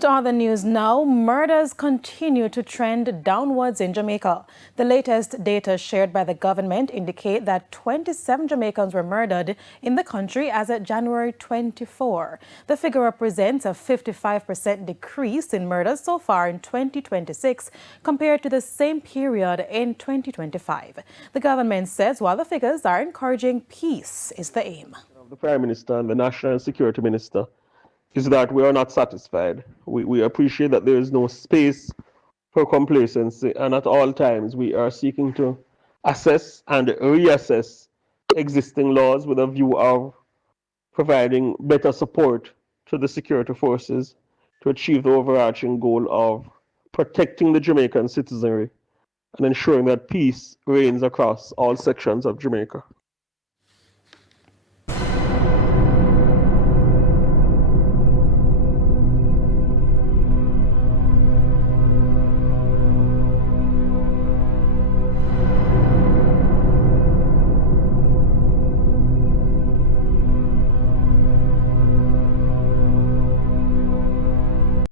To other news now, murders continue to trend downwards in Jamaica. The latest data shared by the government indicate that 27 Jamaicans were murdered in the country as of January 24. The figure represents a 55% decrease in murders so far in 2026 compared to the same period in 2025. The government says while the figures are encouraging, peace is the aim. The Prime Minister and the National Security Minister is that we are not satisfied. We appreciate that there is no space for complacency, and at all times we are seeking to assess and reassess existing laws with a view of providing better support to the security forces to achieve the overarching goal of protecting the Jamaican citizenry and ensuring that peace reigns across all sections of Jamaica.